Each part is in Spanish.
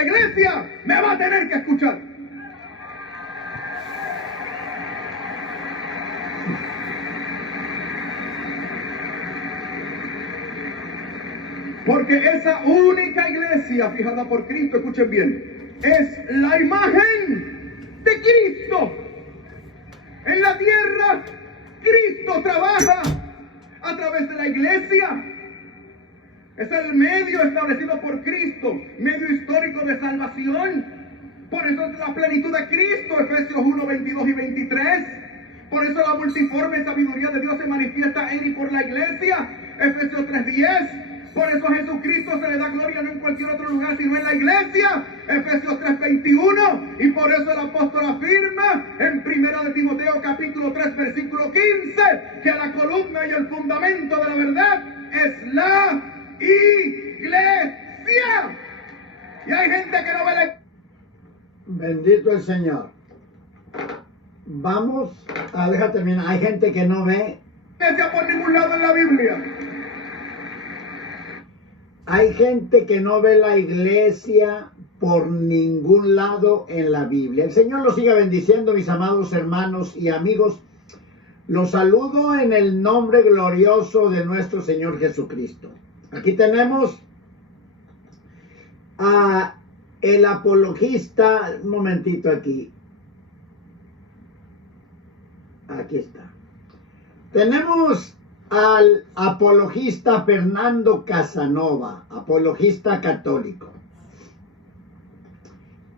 la iglesia me va a tener que escuchar. Porque esa única iglesia fijada por Cristo, escuchen bien, es la imagen de Cristo. En la tierra, Cristo trabaja a través de la iglesia. Es el medio establecido por Cristo, medio histórico de salvación. Por eso es la plenitud de Cristo, Efesios 1, 22 y 23. Por eso la multiforme sabiduría de Dios se manifiesta en y por la iglesia, Efesios 3, 10. Por eso a Jesucristo se le da gloria no en cualquier otro lugar, sino en la iglesia, Efesios 3, 21. Y por eso el apóstol afirma en 1 de Timoteo capítulo 3, versículo 15, que la columna y el fundamento de la verdad es la iglesia. Y hay gente que no ve la... Bendito el Señor. Vamos a dejar terminar. Hay gente que no ve iglesia por ningún lado en la Biblia. Hay gente que no ve la iglesia por ningún lado en la Biblia. El Señor los siga bendiciendo, mis amados hermanos y amigos. Los saludo en el nombre glorioso de nuestro Señor Jesucristo. Aquí tenemos a el apologista. Un momentito aquí. Aquí está. Tenemos al apologista Fernando Casanova, apologista católico.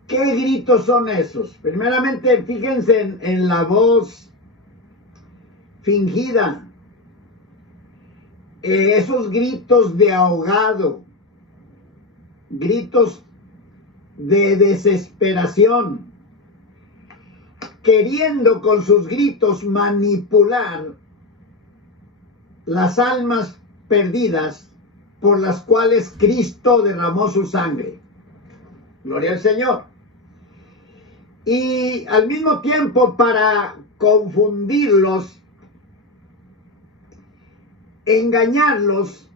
¿Qué gritos son esos? Primeramente, fíjense en la voz fingida, esos gritos de ahogado, gritos de desesperación, queriendo con sus gritos manipular las almas perdidas por las cuales Cristo derramó su sangre. Gloria al Señor. Y al mismo tiempo, para confundirlos, engañarlos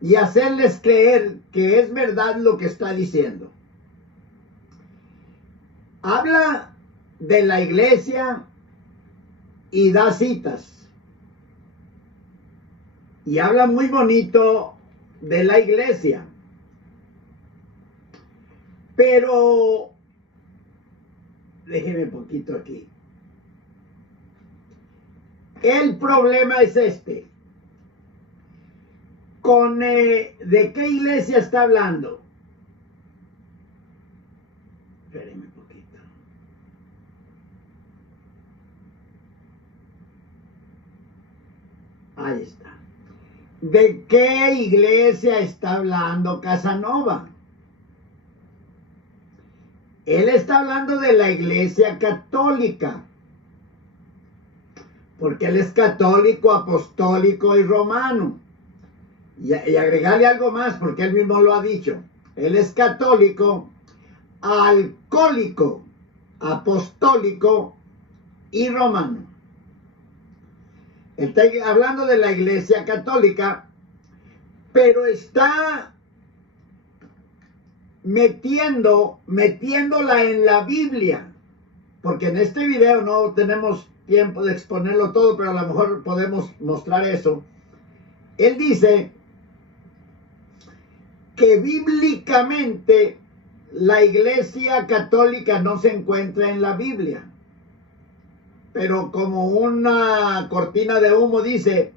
y hacerles creer que es verdad lo que está diciendo. Habla de la iglesia y da citas. Y habla muy bonito de la iglesia. Pero, déjeme un poquito aquí. El problema es este. ¿De qué iglesia está hablando? Espérenme un poquito. Ahí está. ¿De qué iglesia está hablando Casanova? Él está hablando de la iglesia católica, porque él es católico, apostólico y romano. Y agregarle algo más, porque él mismo lo ha dicho. Él es católico, alcohólico, apostólico y romano. Está hablando de la iglesia católica, pero está metiéndola en la Biblia, porque en este video no tenemos tiempo de exponerlo todo, pero a lo mejor podemos mostrar eso. Él dice que bíblicamente la iglesia católica no se encuentra en la Biblia, pero como una cortina de humo dice,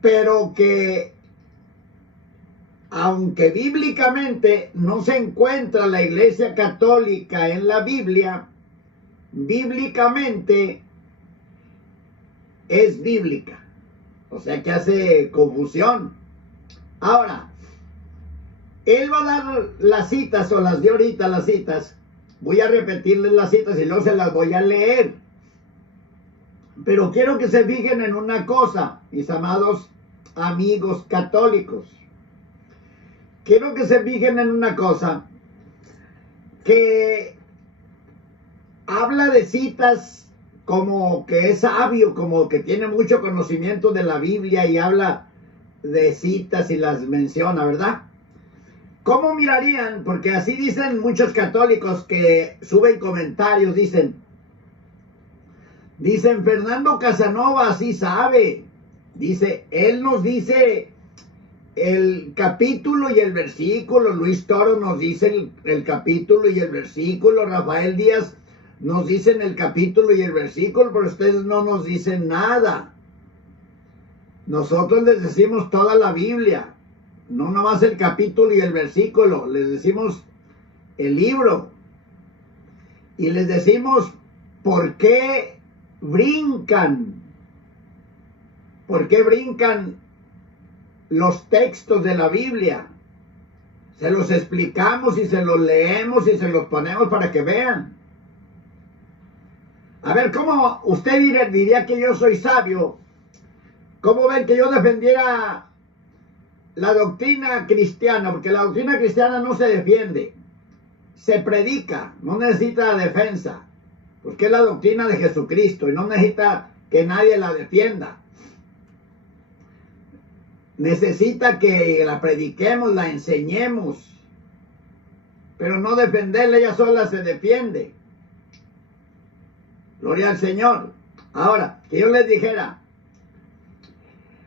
pero que aunque bíblicamente no se encuentra la iglesia católica en la Biblia, bíblicamente es bíblica. O sea que hace confusión. Ahora, él va a dar las citas, o las de ahorita las citas. Voy a repetirles las citas y luego se las voy a leer. Pero quiero que se fijen en una cosa, mis amados amigos católicos. Quiero que se fijen en una cosa, que habla de citas como que es sabio, como que tiene mucho conocimiento de la Biblia y habla de citas y las menciona, ¿verdad? ¿Cómo mirarían? Porque así dicen muchos católicos que suben comentarios, dicen, Fernando Casanova sí sabe, dice, él nos dice el capítulo y el versículo, Luis Toro nos dice el capítulo y el versículo, Rafael Díaz nos dicen el capítulo y el versículo, pero ustedes no nos dicen nada. Nosotros les decimos toda la Biblia, no nomás el capítulo y el versículo, les decimos el libro. Y les decimos por qué brincan. ¿Por qué brincan los textos de la Biblia? Se los explicamos y se los leemos y se los ponemos para que vean. A ver, ¿cómo usted diría que yo soy sabio? ¿Cómo ven que yo defendiera la doctrina cristiana? Porque la doctrina cristiana no se defiende, se predica, no necesita defensa, porque es la doctrina de Jesucristo y no necesita que nadie la defienda. Necesita que la prediquemos, la enseñemos, pero no defenderla, ella sola se defiende. Gloria al Señor. Ahora, que yo les dijera,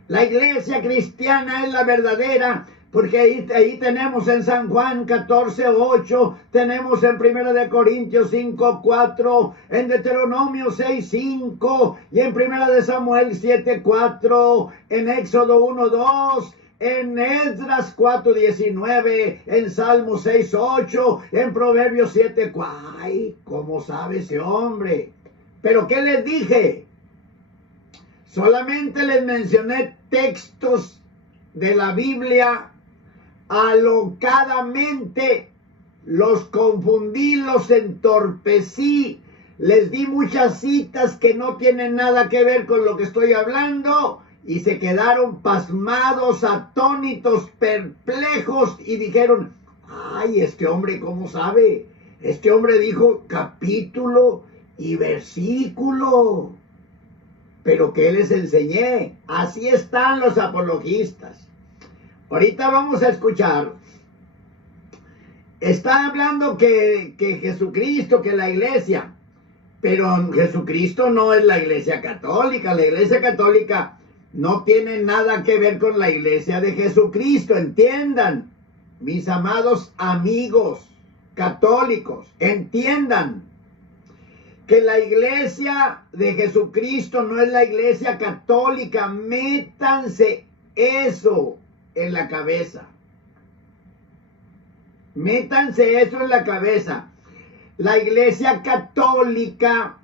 la iglesia cristiana es la verdadera, porque ahí tenemos en San Juan 14:8, tenemos en 1 Corintios 5:4, en Deuteronomio 6:5, y en 1 Samuel 7:4, en Éxodo 1:2, en Esdras 4:19, en Salmo 6:8, en Proverbios 7:4. ¡Ay! ¿Cómo sabe ese hombre? ¿Pero qué les dije? Solamente les mencioné textos de la Biblia alocadamente, los confundí, los entorpecí, les di muchas citas que no tienen nada que ver con lo que estoy hablando y se quedaron pasmados, atónitos, perplejos y dijeron, ay, este hombre, ¿cómo sabe? Este hombre dijo capítulo y versículo. Pero ¿qué les enseñé? Así están los apologistas. Ahorita vamos a escuchar. Está hablando que Jesucristo, que la iglesia. Pero Jesucristo no es la iglesia católica. La iglesia católica no tiene nada que ver con la iglesia de Jesucristo. Entiendan, mis amados amigos católicos, entiendan que la iglesia de Jesucristo no es la iglesia católica. Métanse eso en la cabeza. Métanse eso en la cabeza. La iglesia católica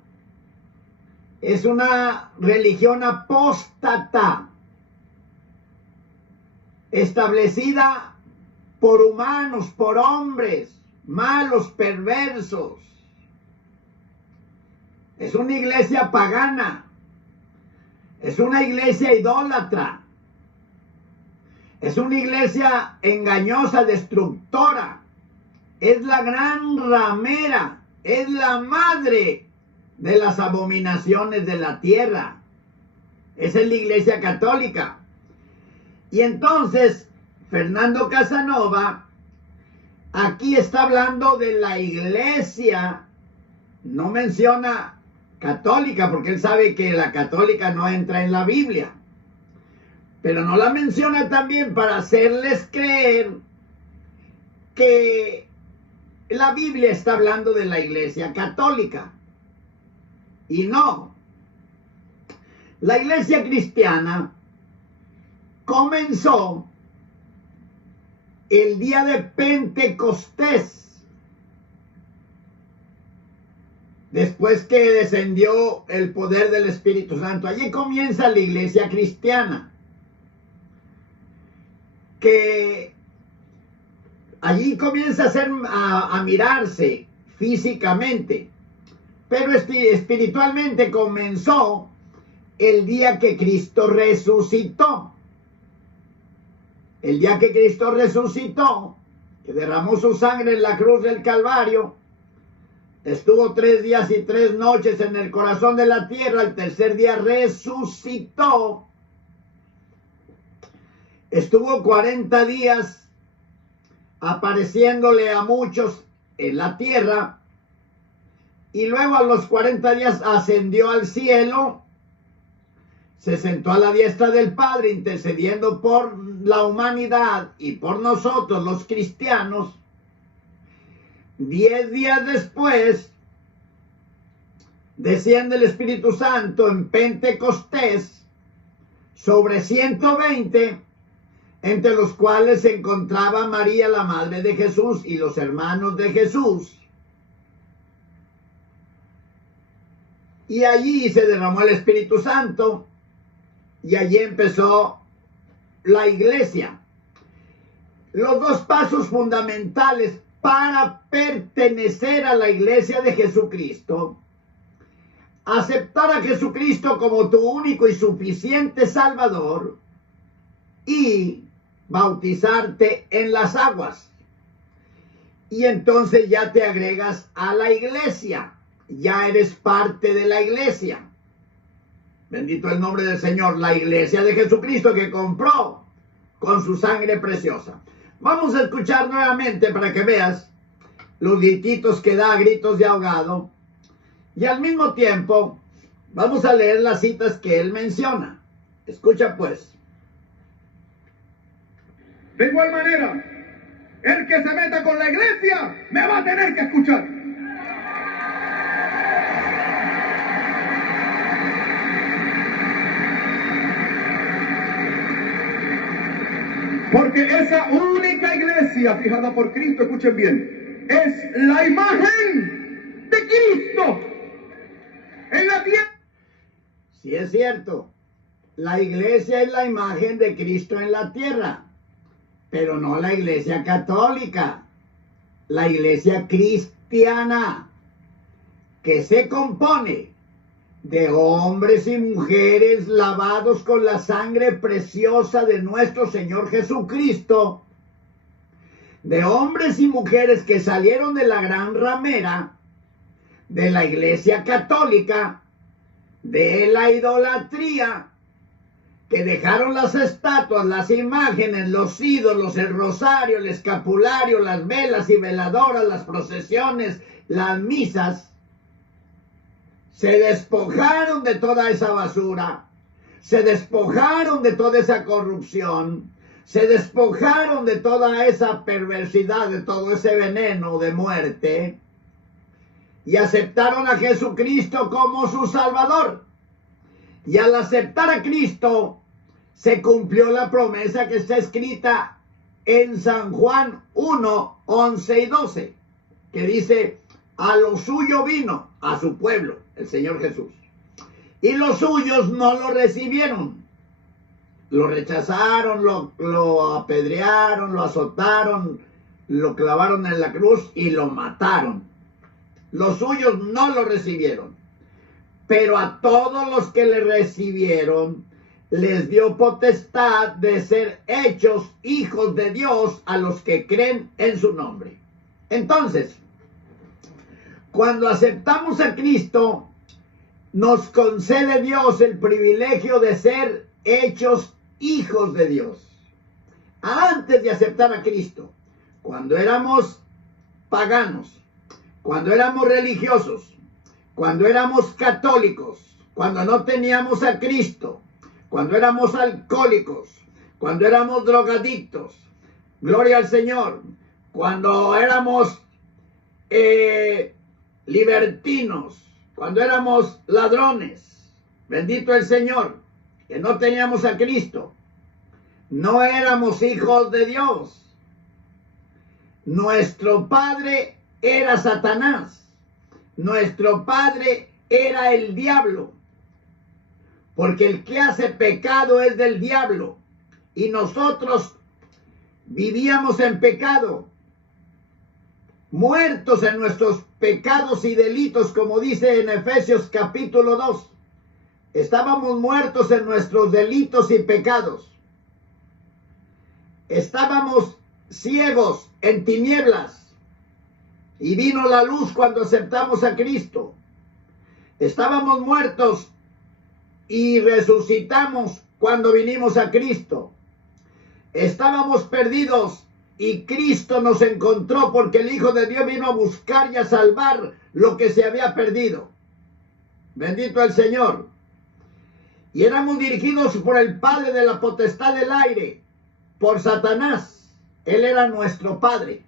es una religión apóstata, establecida por humanos, por hombres malos, perversos. Es una iglesia pagana. Es una iglesia idólatra. Es una iglesia engañosa, destructora. Es la gran ramera. Es la madre de las abominaciones de la tierra. Esa es la iglesia católica. Y entonces, Fernando Casanova aquí está hablando de la iglesia. No menciona católica, porque él sabe que la católica no entra en la Biblia, pero no la menciona también para hacerles creer que la Biblia está hablando de la iglesia católica, y no. La iglesia cristiana comenzó el día de Pentecostés, después que descendió el poder del Espíritu Santo. Allí comienza la iglesia cristiana, que allí comienza a mirarse físicamente, pero espiritualmente comenzó el día que Cristo resucitó. El día que Cristo resucitó, que derramó su sangre en la cruz del Calvario, estuvo 3 días y 3 noches en el corazón de la tierra. El tercer día resucitó. Estuvo 40 días apareciéndole a muchos en la tierra, y luego a los 40 días ascendió al cielo, se sentó a la diestra del Padre, intercediendo por la humanidad y por nosotros los cristianos. 10 días después, desciende el Espíritu Santo en Pentecostés sobre 120, entre los cuales se encontraba María, la madre de Jesús, y los hermanos de Jesús. Y allí se derramó el Espíritu Santo, y allí empezó la iglesia. Los dos pasos fundamentales para pertenecer a la iglesia de Jesucristo: aceptar a Jesucristo como tu único y suficiente Salvador, y bautizarte en las aguas. Y entonces ya te agregas a la iglesia, ya eres parte de la iglesia. Bendito el nombre del Señor, la iglesia de Jesucristo que compró con su sangre preciosa. Vamos a escuchar nuevamente para que veas los grititos que da, gritos de ahogado. Y al mismo tiempo vamos a leer las citas que él menciona. Escucha pues. De igual manera, el que se meta con la iglesia me va a tener que escuchar. Porque esa única iglesia fijada por Cristo, escuchen bien, es la imagen de Cristo en la tierra. Sí, es cierto, la iglesia es la imagen de Cristo en la tierra, pero no la iglesia católica, la iglesia cristiana, que se compone de hombres y mujeres lavados con la sangre preciosa de nuestro Señor Jesucristo, de hombres y mujeres que salieron de la gran ramera, de la iglesia católica, de la idolatría, que dejaron las estatuas, las imágenes, los ídolos, el rosario, el escapulario, las velas y veladoras, las procesiones, las misas. Se despojaron de toda esa basura, se despojaron de toda esa corrupción, se despojaron de toda esa perversidad, de todo ese veneno de muerte, y aceptaron a Jesucristo como su Salvador. Y al aceptar a Cristo, se cumplió la promesa que está escrita en San Juan 1, 11 y 12, que dice: a lo suyo vino, a su pueblo, el Señor Jesús, y los suyos no lo recibieron. Lo rechazaron, lo apedrearon, lo azotaron, lo clavaron en la cruz y lo mataron. Los suyos no lo recibieron. Pero a todos los que le recibieron, les dio potestad de ser hechos hijos de Dios, a los que creen en su nombre. Entonces, cuando aceptamos a Cristo, nos concede Dios el privilegio de ser hechos hijos de Dios. Antes de aceptar a Cristo, cuando éramos paganos, cuando éramos religiosos, cuando éramos católicos, cuando no teníamos a Cristo, cuando éramos alcohólicos, cuando éramos drogadictos, gloria al Señor, cuando éramos libertinos, cuando éramos ladrones, bendito el Señor, que no teníamos a Cristo, no éramos hijos de Dios. Nuestro padre era Satanás. Nuestro padre era el diablo, porque el que hace pecado es del diablo, y nosotros vivíamos en pecado, muertos en nuestros pecados y delitos, como dice en Efesios capítulo 2. Estábamos muertos en nuestros delitos y pecados. Estábamos ciegos en tinieblas. Y vino la luz cuando aceptamos a Cristo. Estábamos muertos y resucitamos cuando vinimos a Cristo. Estábamos perdidos y Cristo nos encontró porque el Hijo de Dios vino a buscar y a salvar lo que se había perdido. Bendito el Señor. Y éramos dirigidos por el padre de la potestad del aire, por Satanás. Él era nuestro padre.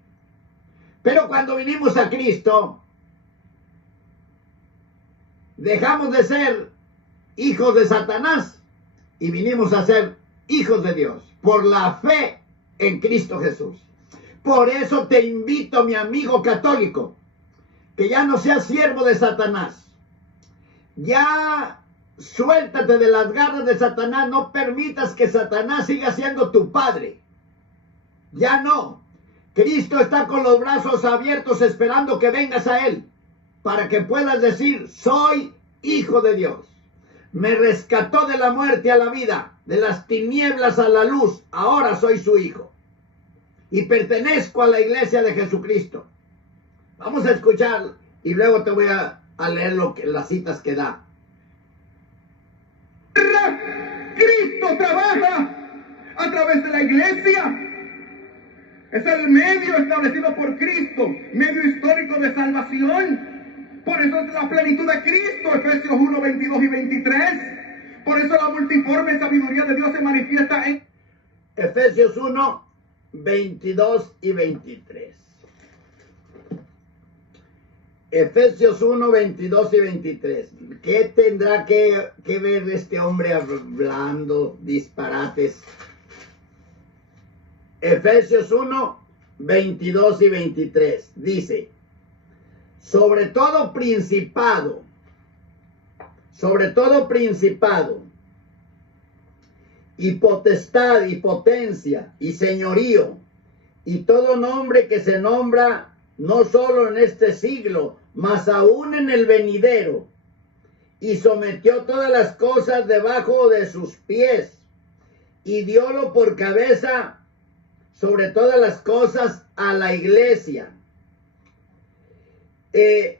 Pero cuando vinimos a Cristo, dejamos de ser hijos de Satanás y vinimos a ser hijos de Dios por la fe en Cristo Jesús. Por eso te invito, mi amigo católico, que ya no seas siervo de Satanás. Ya suéltate de las garras de Satanás. No permitas que Satanás siga siendo tu padre. Ya no. Cristo está con los brazos abiertos esperando que vengas a Él para que puedas decir: soy hijo de Dios. Me rescató de la muerte a la vida, de las tinieblas a la luz. Ahora soy su hijo y pertenezco a la iglesia de Jesucristo. Vamos a escuchar y luego te voy a leer las citas que da. Cristo trabaja a través de la iglesia. Es el medio establecido por Cristo, medio histórico de salvación. Por eso es la plenitud de Cristo, Efesios 1, 22 y 23. Por eso la multiforme sabiduría de Dios se manifiesta en Efesios 1, 22 y 23. Efesios 1, 22 y 23. ¿Qué tendrá que ver este hombre hablando disparates? Efesios 1, 22 y 23. Dice: sobre todo principado y potestad y potencia y señorío y todo nombre que se nombra no solo en este siglo, mas aún en el venidero, y sometió todas las cosas debajo de sus pies, y diólo por cabeza sobre todas las cosas a la iglesia,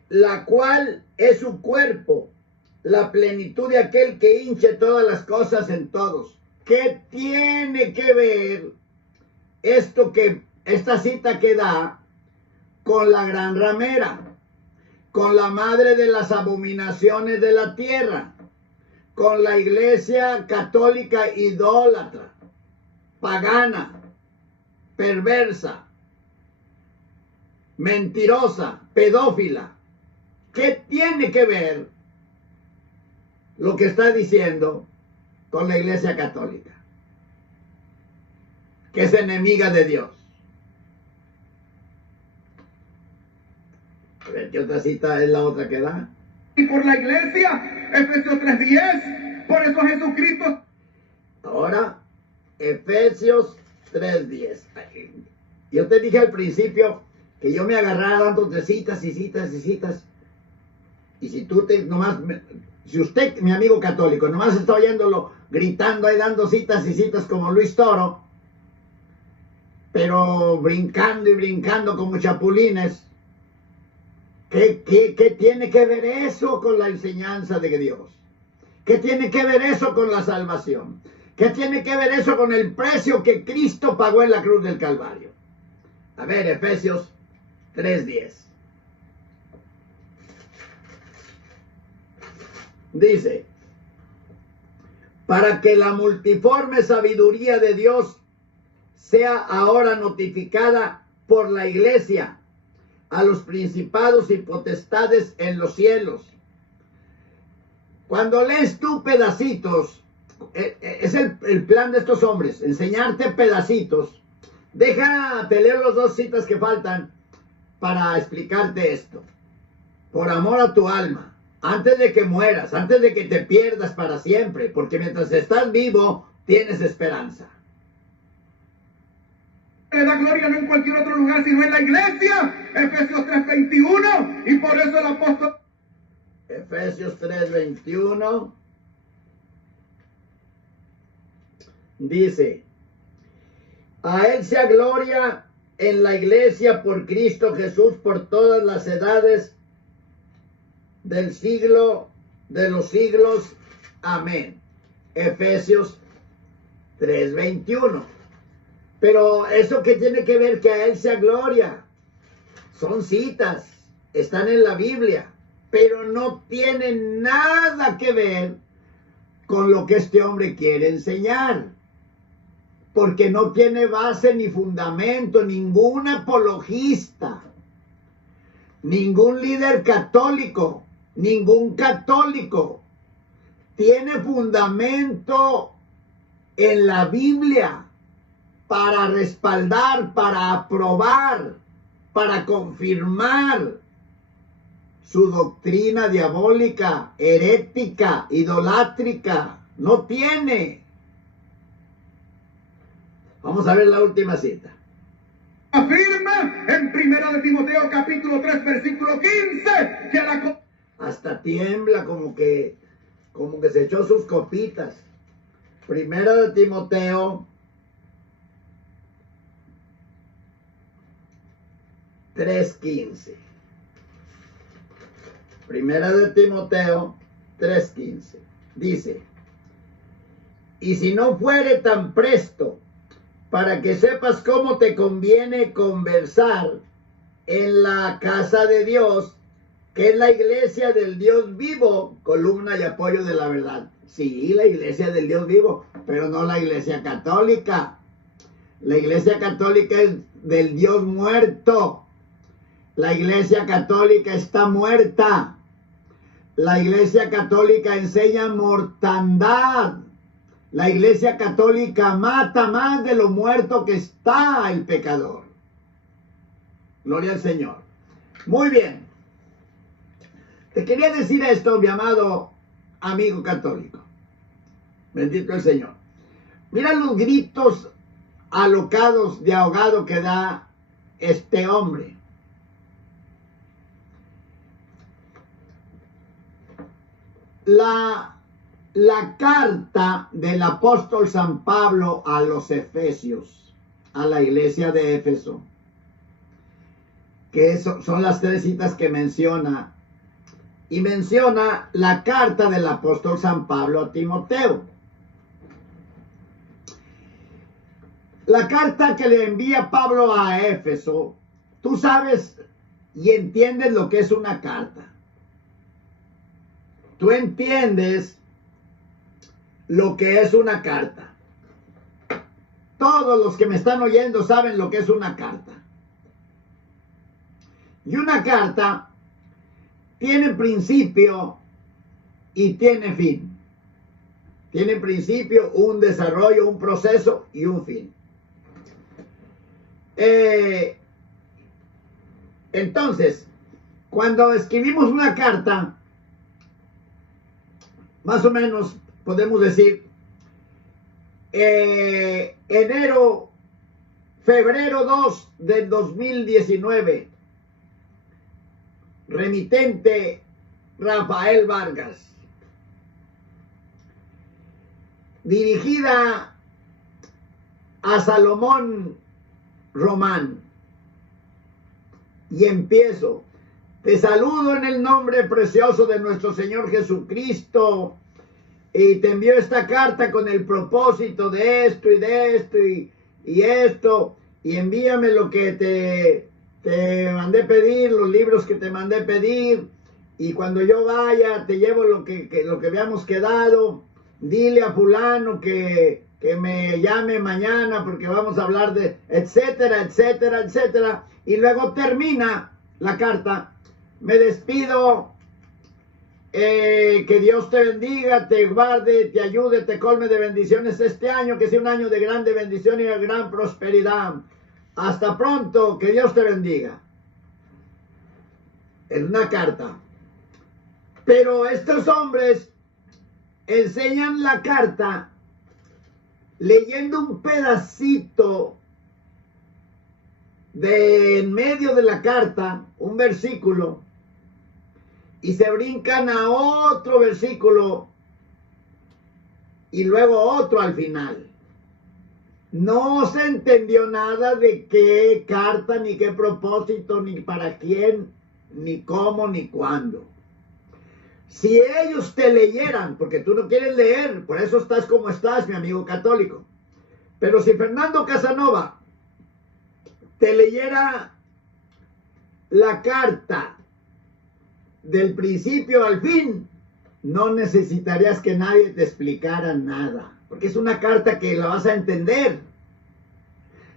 la cual es su cuerpo, la plenitud de aquel que hinche todas las cosas en todos. ¿Qué tiene que ver esta cita que da con la gran ramera, con la madre de las abominaciones de la tierra, con la iglesia católica idólatra, pagana, perversa, mentirosa, pedófila? ¿Qué tiene que ver lo que está diciendo con la iglesia católica, que es enemiga de Dios? A ver, ¿qué otra cita es la otra que da? Y por la iglesia, Efesios 3:10. Por eso Jesucristo. Ahora, Efesios 3:10. Yo te dije al principio que yo me agarrara dándote citas y citas y citas. Y si tú si usted, mi amigo católico, nomás está oyéndolo gritando ahí, dando citas y citas como Luis Toro, pero brincando y brincando como chapulines, ¿qué tiene que ver eso con la enseñanza de Dios? ¿Qué tiene que ver eso con la salvación? ¿Qué tiene que ver eso con el precio que Cristo pagó en la cruz del Calvario? A ver, Efesios 3:10. Dice: para que la multiforme sabiduría de Dios sea ahora notificada por la iglesia a los principados y potestades en los cielos. Cuando lees tú pedacitos, es el plan de estos hombres, enseñarte pedacitos. Déjate leer las dos citas que faltan para explicarte esto. Por amor a tu alma, antes de que mueras, antes de que te pierdas para siempre, porque mientras estás vivo, tienes esperanza. Le da gloria no en cualquier otro lugar, sino en la iglesia. Efesios 3:21. Y por eso el apóstol. Efesios 3:21 dice: a Él sea gloria en la iglesia por Cristo Jesús por todas las edades del siglo de los siglos. Amén. Efesios 3:21. Pero eso que tiene que ver que a Él sea gloria. Son citas, están en la Biblia, pero no tienen nada que ver con lo que este hombre quiere enseñar. Porque no tiene base ni fundamento, ningún apologista, ningún líder católico, ningún católico tiene fundamento en la Biblia para respaldar, para aprobar, para confirmar su doctrina diabólica, herética, idolátrica. No tiene. Vamos a ver la última cita. Afirma en 1 de Timoteo capítulo 3 versículo 15 que la... Hasta tiembla como que se echó sus copitas. 1 de Timoteo 3:15. 1 de Timoteo 3:15. Dice: y si no fuere tan presto, para que sepas cómo te conviene conversar en la casa de Dios, que es la iglesia del Dios vivo, columna y apoyo de la verdad. Sí, la iglesia del Dios vivo, pero no la iglesia católica. La iglesia católica es del Dios muerto. La iglesia católica está muerta. La iglesia católica enseña mortandad. La iglesia católica mata más de lo muerto que está el pecador. Gloria al Señor. Muy bien. Te quería decir esto, mi amado amigo católico. Bendito el Señor. Mira los gritos alocados de ahogado que da este hombre. La carta del apóstol San Pablo a los Efesios, a la iglesia de Éfeso, que son las 3 citas que menciona, y menciona la carta del apóstol San Pablo a Timoteo. La carta que le envía Pablo a Éfeso, tú sabes y entiendes lo que es una carta. Tú entiendes lo que es una carta. Todos los que me están oyendo saben lo que es una carta. Y una carta tiene principio y tiene fin. Tiene principio, un desarrollo, un proceso y un fin. Entonces, cuando escribimos una carta, más o menos podemos decir febrero 2 del 2019, remitente Rafael Vargas, dirigida a Salomón Román, y empiezo: te saludo en el nombre precioso de nuestro Señor Jesucristo, y te envío esta carta con el propósito de esto y de esto y esto, y envíame lo que te mandé pedir, los libros que te mandé pedir, y cuando yo vaya te llevo lo que habíamos quedado. Dile a fulano que me llame mañana porque vamos a hablar de etcétera, etcétera, etcétera. Y luego termina la carta: me despido, que Dios te bendiga, te guarde, te ayude, te colme de bendiciones este año, que sea un año de grande bendición y de gran prosperidad. Hasta pronto, que Dios te bendiga. Es una carta. Pero estos hombres enseñan la carta leyendo un pedacito de en medio de la carta, un versículo, y se brincan a otro versículo y luego otro al final. No se entendió nada de qué carta, ni qué propósito, ni para quién, ni cómo, ni cuándo. Si ellos te leyeran, porque tú no quieres leer, por eso estás como estás, mi amigo católico. Pero si Fernando Casanova te leyera la carta del principio al fin, no necesitarías que nadie te explicara nada, porque es una carta que la vas a entender.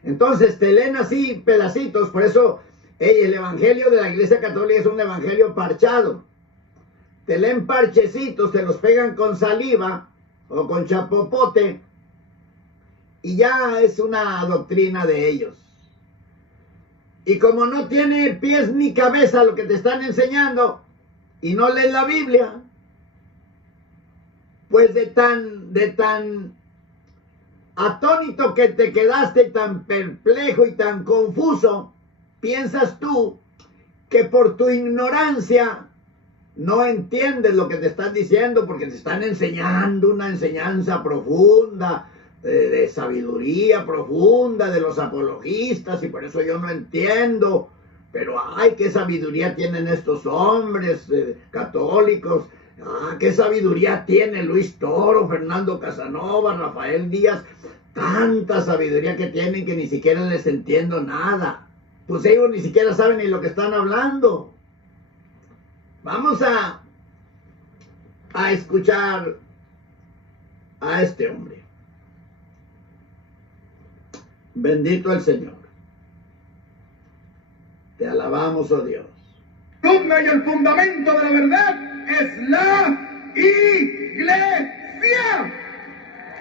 Entonces te leen así pedacitos, por eso el evangelio de la Iglesia Católica es un evangelio parchado. Te leen parchecitos, te los pegan con saliva o con chapopote y ya es una doctrina de ellos. Y como no tiene pies ni cabeza lo que te están enseñando y no lees la Biblia, pues de tan atónito que te quedaste, tan perplejo y tan confuso, piensas tú que por tu ignorancia no entiendes lo que te están diciendo, porque te están enseñando una enseñanza profunda, de sabiduría profunda de los apologistas, y por eso yo no entiendo. Pero ay, qué sabiduría tienen estos hombres católicos. Qué sabiduría tiene Luis Toro, Fernando Casanova, Rafael Díaz. Tanta sabiduría que tienen que ni siquiera les entiendo nada. Pues ellos ni siquiera saben ni lo que están hablando. Vamos a escuchar a este hombre. Bendito el Señor. Te alabamos, oh Dios. La columna y el fundamento de la verdad es la iglesia.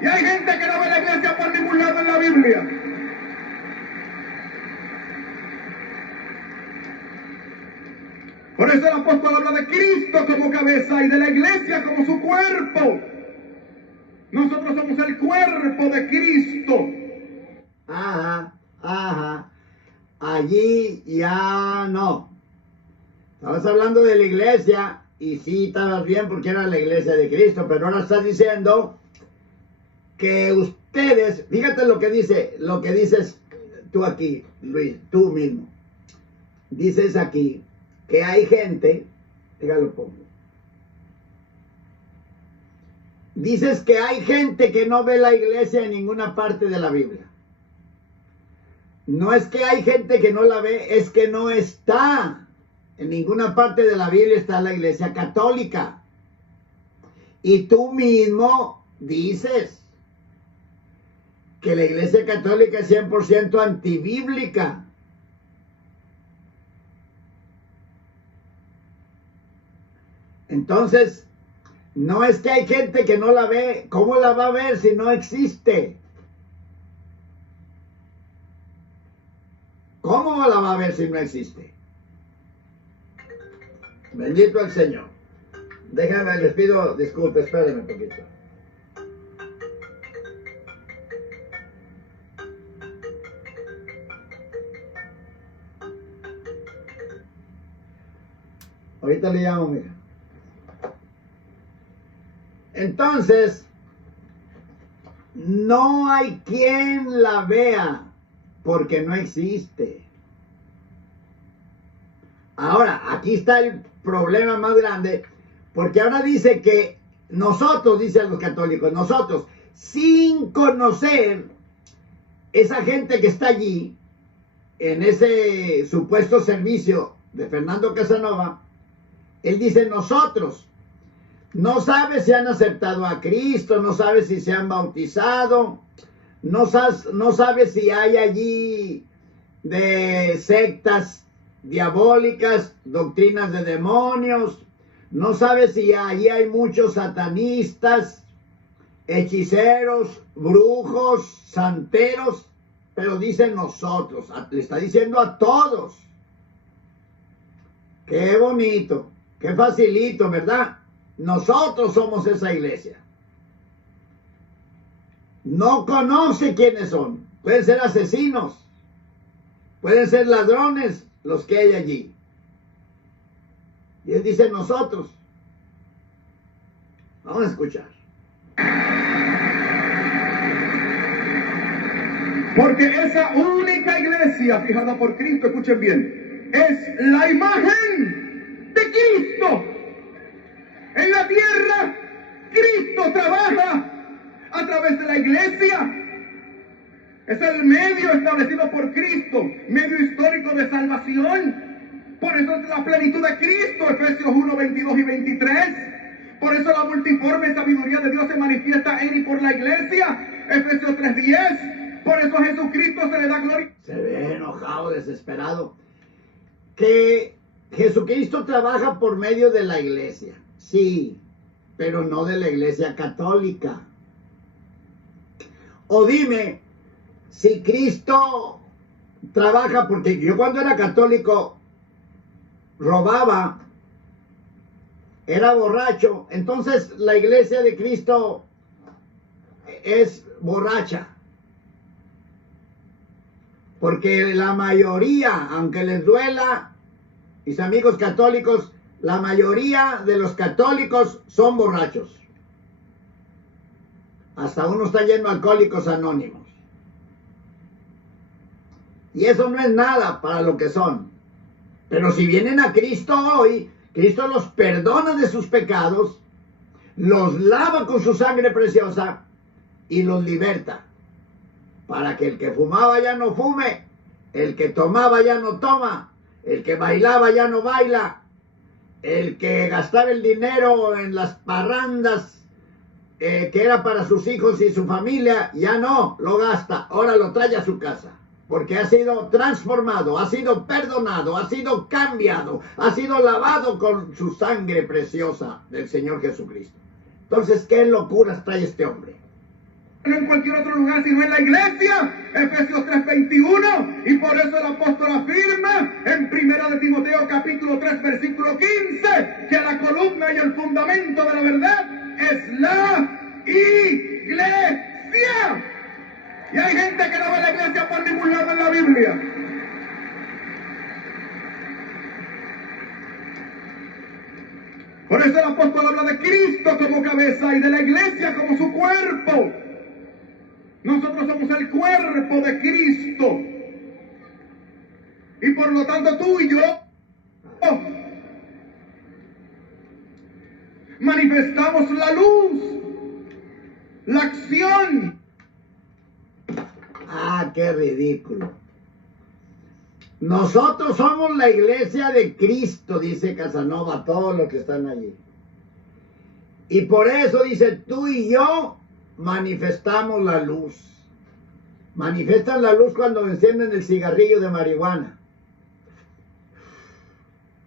Y hay gente que no ve la iglesia por ningún lado en la Biblia. Por eso el apóstol habla de Cristo como cabeza y de la iglesia como su cuerpo. Nosotros somos el cuerpo de Cristo. Allí ya no. Estabas hablando de la iglesia y sí estabas bien porque era la iglesia de Cristo, pero ahora estás diciendo que ustedes, fíjate lo que dices tú aquí, Luis, tú mismo. Dices aquí que hay gente, déjalo pongo. Dices que hay gente que no ve la iglesia en ninguna parte de la Biblia. No es que hay gente que no la ve, es que no está. En ninguna parte de la Biblia está la iglesia católica. Y tú mismo dices que la iglesia católica es 100% antibíblica. Entonces, no es que hay gente que no la ve. ¿Cómo la va a ver si no existe? ¿Cómo la va a ver si no existe? Bendito el Señor. Déjame, les pido disculpas, espérenme un poquito. Ahorita le llamo, mira. Entonces, no hay quien la vea porque no existe. Ahora, aquí está el problema más grande, porque ahora dice que nosotros, dicen los católicos, nosotros, sin conocer esa gente que está allí, en ese supuesto servicio de Fernando Casanova, él dice nosotros, no sabe si han aceptado a Cristo, no sabe si se han bautizado, no sabe si hay allí de sectas diabólicas, doctrinas de demonios, no sabe si allí hay muchos satanistas, hechiceros, brujos, santeros, pero dicen nosotros, le está diciendo a todos. Qué bonito, qué facilito, ¿verdad? Nosotros somos esa iglesia. No conoce quiénes son. Pueden ser asesinos, pueden ser ladrones los que hay allí. Y él dice nosotros. Vamos a escuchar. Porque esa única iglesia fijada por Cristo, escuchen bien, es la imagen de Cristo. En la tierra, Cristo trabaja a través de la iglesia. Es el medio establecido por Cristo, medio histórico de salvación. Por eso es la plenitud de Cristo, Efesios 1, 22 y 23. Por eso la multiforme sabiduría de Dios se manifiesta en y por la iglesia, Efesios 3, 10. Por eso a Jesucristo se le da gloria. Se ve enojado, desesperado. Que Jesucristo trabaja por medio de la iglesia, sí, pero no de la iglesia católica. O dime, si Cristo trabaja, porque yo cuando era católico robaba, era borracho, entonces la iglesia de Cristo es borracha. Porque la mayoría, aunque les duela, mis amigos católicos, la mayoría de los católicos son borrachos. Hasta uno está yendo a Alcohólicos Anónimos. Y eso no es nada para lo que son. Pero si vienen a Cristo hoy, Cristo los perdona de sus pecados, los lava con su sangre preciosa y los liberta. Para que el que fumaba ya no fume, el que tomaba ya no toma, el que bailaba ya no baila, el que gastaba el dinero en las parrandas que era para sus hijos y su familia, ya no lo gasta, ahora lo trae a su casa. Porque ha sido transformado, ha sido perdonado, ha sido cambiado, ha sido lavado con su sangre preciosa del Señor Jesucristo. Entonces, ¿qué locuras trae este hombre? No en cualquier otro lugar, sino en la iglesia, Efesios 3:21, y por eso el apóstol afirma en 1 de Timoteo capítulo 3 versículo 15, que la columna y el fundamento de la verdad es la iglesia. Y hay gente que no ve la iglesia por ningún lado en la Biblia. Por eso el apóstol habla de Cristo como cabeza y de la iglesia como su cuerpo. Nosotros somos el cuerpo de Cristo. Y por lo tanto tú y yo manifestamos la luz, la acción. Ah, qué ridículo. Nosotros somos la iglesia de Cristo, dice Casanova, todos los que están allí. Y por eso dice, tú y yo manifestamos la luz. Manifiestan la luz cuando encienden el cigarrillo de marihuana.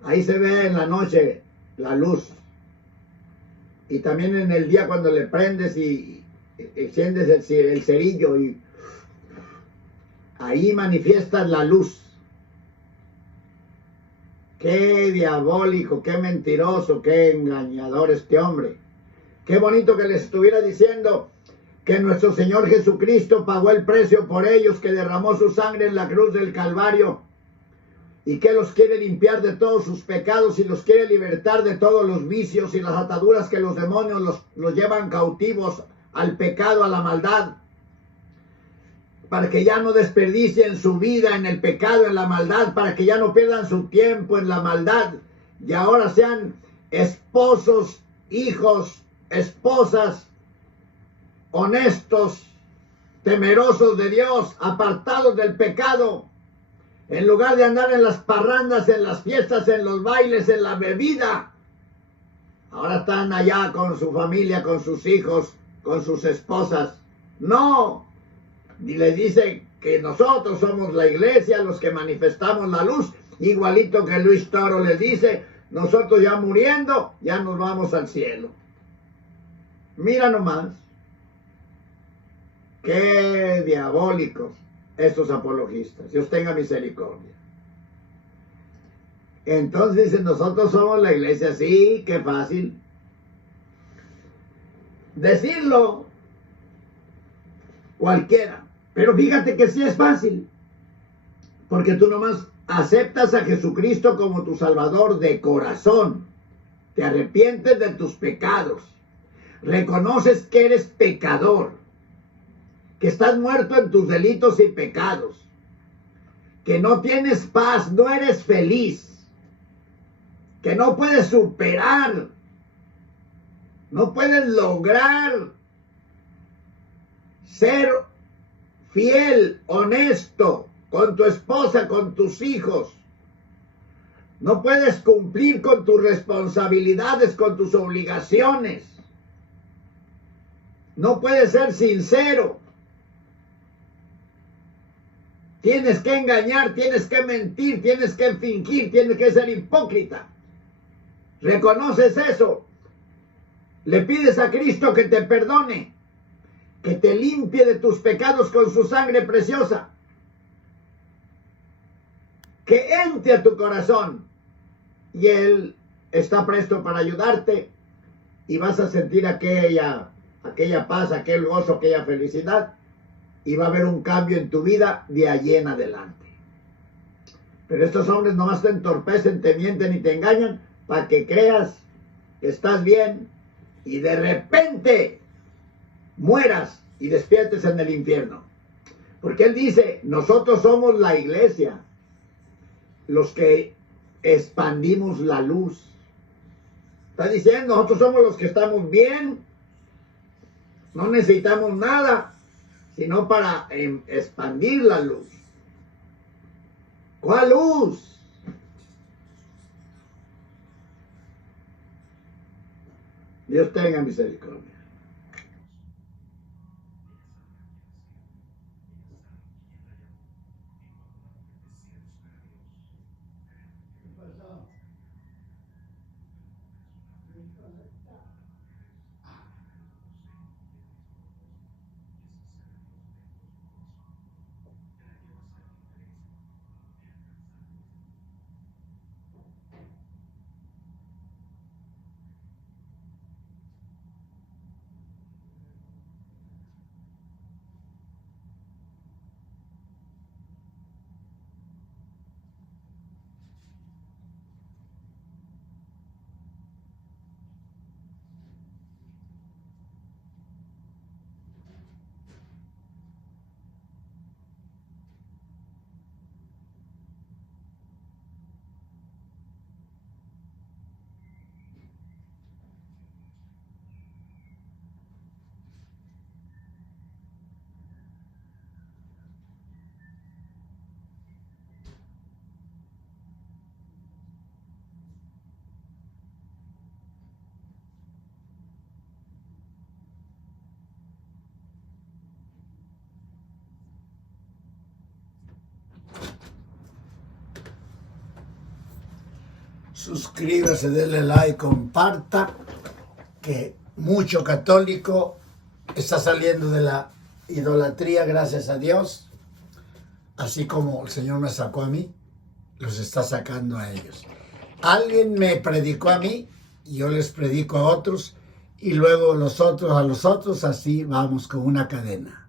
Ahí se ve en la noche la luz. Y también en el día cuando le prendes y enciendes el cerillo y ahí manifiestas la luz. Qué diabólico, qué mentiroso, qué engañador este hombre. Qué bonito que les estuviera diciendo que nuestro Señor Jesucristo pagó el precio por ellos, que derramó su sangre en la cruz del Calvario y que los quiere limpiar de todos sus pecados y los quiere libertar de todos los vicios y las ataduras que los demonios los llevan cautivos al pecado, a la maldad, para que ya no desperdicien su vida en el pecado, en la maldad, para que ya no pierdan su tiempo en la maldad y ahora sean esposos, hijos, esposas, honestos, temerosos de Dios, apartados del pecado, en lugar de andar en las parrandas, en las fiestas, en los bailes, en la bebida. Ahora están allá con su familia, con sus hijos, con sus esposas. No, y les dice que nosotros somos la iglesia, los que manifestamos la luz, igualito que Luis Toro les dice, nosotros ya muriendo, ya nos vamos al cielo. Mira nomás, qué diabólicos estos apologistas, Dios tenga misericordia. Entonces dicen, nosotros somos la iglesia, sí, qué fácil decirlo cualquiera, pero fíjate que sí es fácil, porque tú nomás aceptas a Jesucristo como tu Salvador de corazón, te arrepientes de tus pecados, reconoces que eres pecador, que estás muerto en tus delitos y pecados, que no tienes paz, no eres feliz, que no puedes superar, no puedes lograr ser fiel, honesto, con tu esposa, con tus hijos. No puedes cumplir con tus responsabilidades, con tus obligaciones. No puedes ser sincero. Tienes que engañar, tienes que mentir, tienes que fingir, tienes que ser hipócrita. ¿Reconoces eso? Le pides a Cristo que te perdone, que te limpie de tus pecados con su sangre preciosa, que entre a tu corazón y Él está presto para ayudarte y vas a sentir aquella paz, aquel gozo, aquella felicidad y va a haber un cambio en tu vida de allí en adelante. Pero estos hombres nomás te entorpecen, te mienten y te engañan para que creas que estás bien y de repente mueras y despiertes en el infierno. Porque Él dice, nosotros somos la iglesia, los que expandimos la luz. Está diciendo, nosotros somos los que estamos bien, no necesitamos nada, sino para expandir la luz. ¿Cuál luz? Dios tenga misericordia. Suscríbase, denle like, comparta, que mucho católico está saliendo de la idolatría, gracias a Dios, así como el Señor me sacó a mí, los está sacando a ellos. Alguien me predicó a mí, y yo les predico a otros, y luego los otros a los otros, así vamos con una cadena.